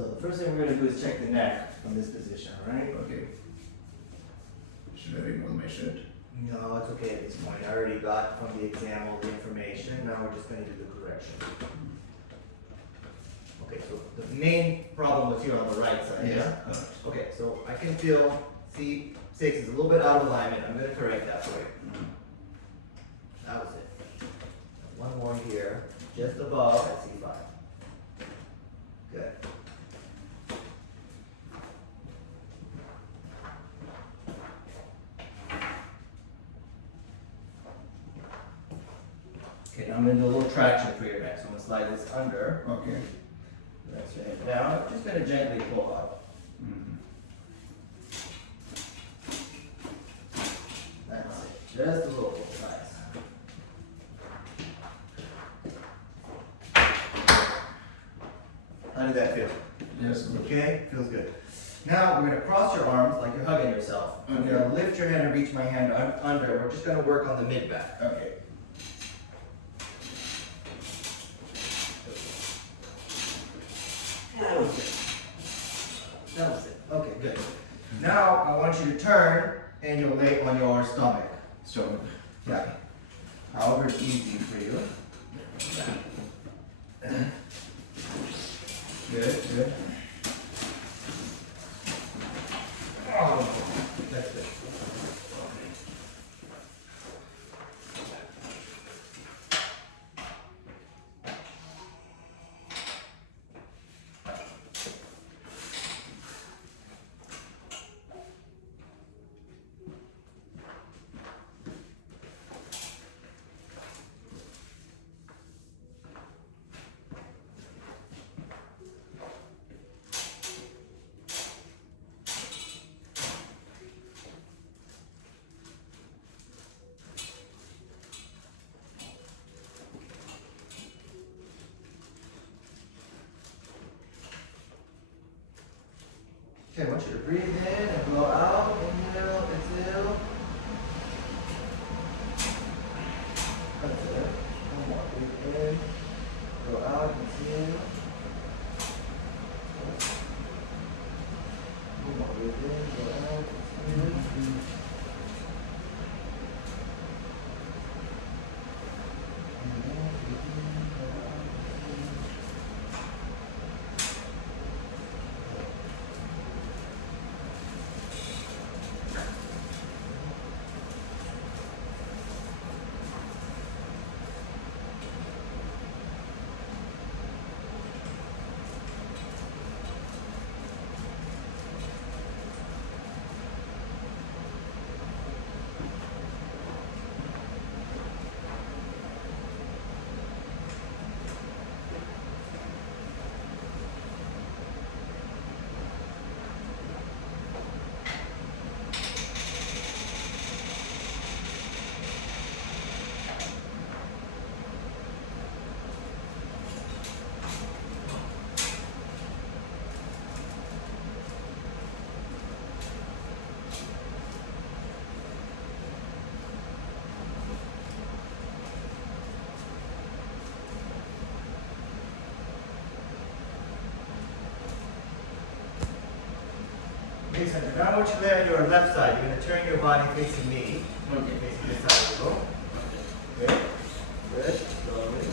So the first thing we're gonna do is check the neck from this position, alright? Okay. Should I remove my shirt? No, it's okay at this point. I already got from the exam all the information. Now we're just gonna do the correction. Okay, so the main problem was here on the right side, yeah? Okay, so I can feel C6 is a little bit out of alignment. I'm gonna correct that for you. That was it. One more here, just above at C5. Good. Okay, now I'm gonna do a little traction for your neck. So I'm gonna slide this under. Okay. Let's bring it down. I'm just gonna gently pull up. That's it. Just a little pull. Nice. How did that feel? Yes, good. Okay? Feels good. Now we're gonna cross your arms like you're hugging yourself. I'm Okay. gonna lift your hand and reach my hand under. We're just gonna work on the mid back. Okay. That was it. That was it. Okay, good. Now I want you to turn and you'll lay on your stomach. So, Yeah. However it's easy for you. Good, good. Oh, that's good. Okay, I want you to breathe in and blow out. Inhale, exhale. That's it. One more. Breathe in. Blow out. Exhale. One more. Breathe in. Blow out. Exhale. Okay, so now I want you to lay on your left side. You're going to turn your body facing me. Okay. Facing this side a little. Good. Good. Slowly.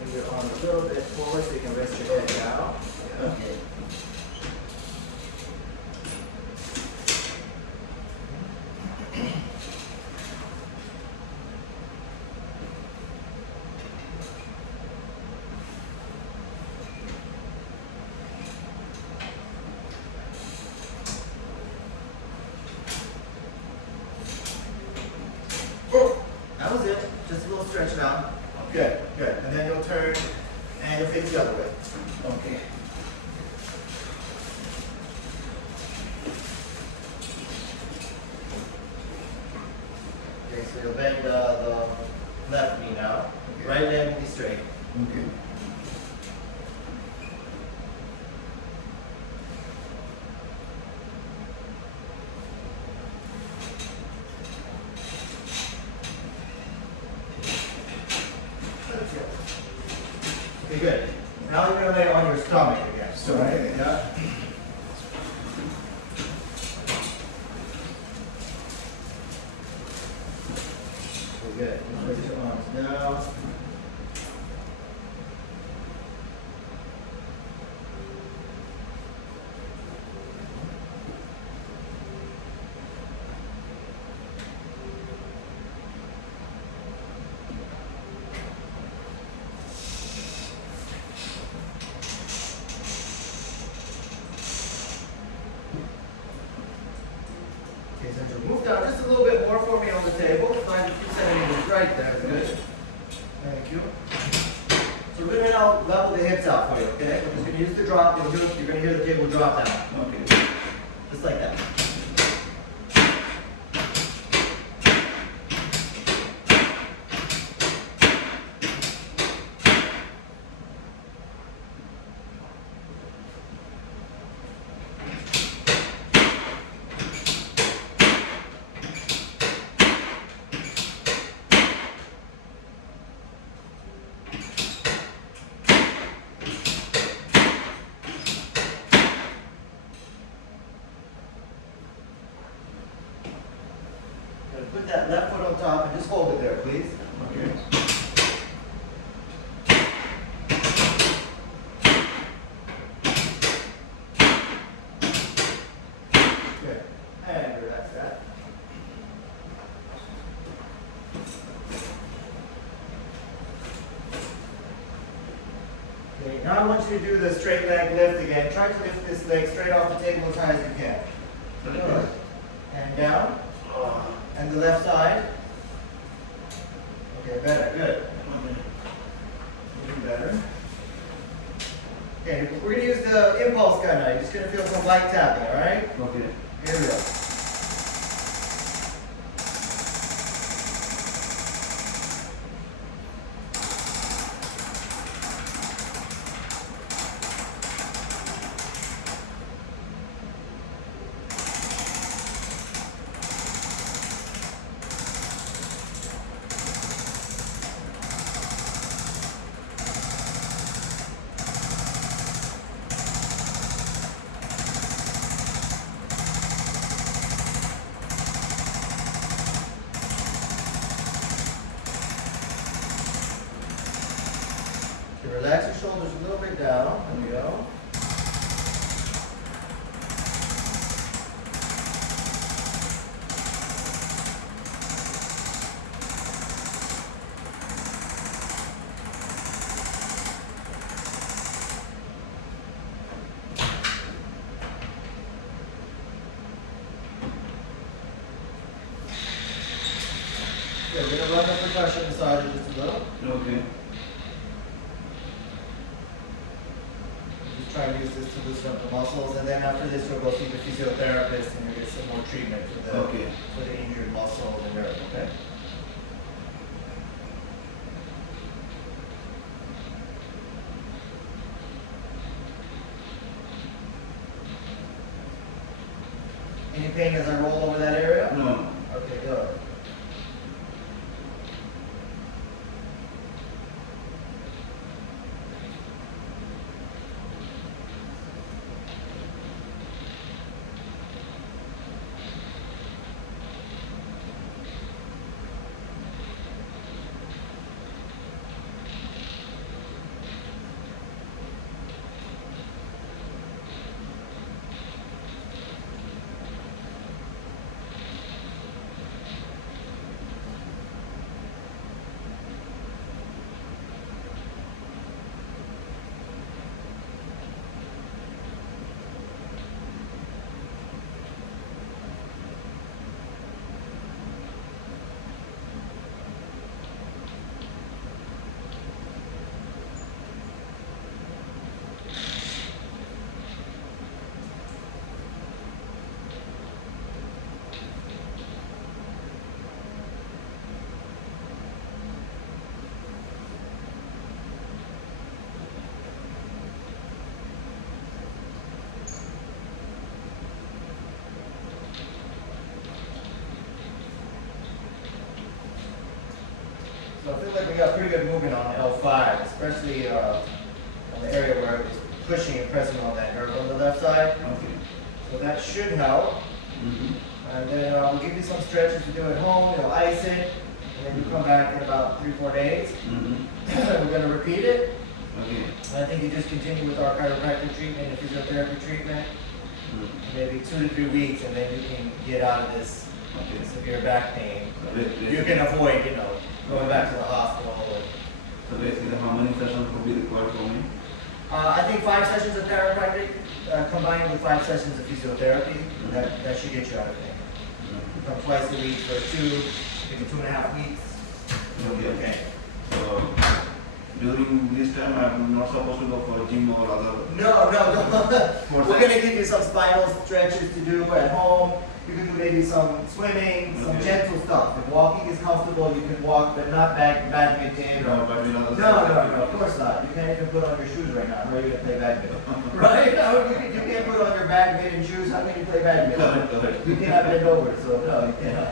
Move your arm a little bit forward so you can rest your head down. Yeah. Okay. That was it. Just a little stretch now. Okay. Good. And then you'll turn and you'll face the other way. Okay. Okay, so you'll bend the left knee now. Okay. Right leg will be straight. Okay. Okay, good. Now you're gonna lay it on your stomach again. Stomach, right? yeah. Yeah. We're good. Just raise your arms down. Okay, so just move down just a little bit more for me on the table. Find a few centimeters right there. Good. Thank you. So we're gonna now level the hips out for you, okay? We're just gonna use the drop. You're gonna hear the table drop down. Okay. Just like that. Gonna put that left foot on top and just hold it there, please. Okay. Good. And relax that. Okay, now I want you to do the straight leg lift again. Try to lift this leg straight off the table as high as you can. Good. And down. And the left side. Okay, better. Good. Even better. Okay, we're gonna use the impulse gun now. You're just gonna feel some light tapping, all right? Okay. Here we go. Okay, relax your shoulders a little bit down. There we go. Okay, we're gonna run the percussion inside just a little. Okay. Just try to use this to loosen up the muscles, and then after this, we'll go see the physiotherapist and we'll get some more treatment Okay. for the injured muscles and nerve. Okay. Any pain as I roll over that area? No. Okay, good. So I feel like we got pretty good movement on L5, especially on the area where it was pushing and pressing on that nerve on the left side. Okay. So that should help. And then we'll give you some stretches to do at home. You'll ice it, and then you come back in about 3-4 days. We're gonna repeat it. Okay. And I think you just continue with our chiropractic treatment and physiotherapy treatment, maybe 2 to 3 weeks, and then you can get out of this Okay. severe back pain. So You can avoid, going back to the hospital. So basically, how many sessions will be required for me? I think 5 sessions of chiropractic combined with 5 sessions of physiotherapy, that should get you out of pain. Come twice a week for 2, maybe 2.5 weeks. You'll be okay. So during this time, I'm not supposed to go for gym or other. No. What's We're that? gonna give you some spinal stretches to do at home. You can do maybe some swimming, some Okay. gentle stuff. If walking is comfortable, you can walk, but not badminton or. No, but in other. No, of course not. You can't even put on your shoes right now. How are you gonna play badminton? Right? No, you can't put on your badminton shoes. How can you play badminton? Correct. You cannot bend over, so no, you cannot.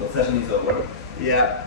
So session is over. Yeah.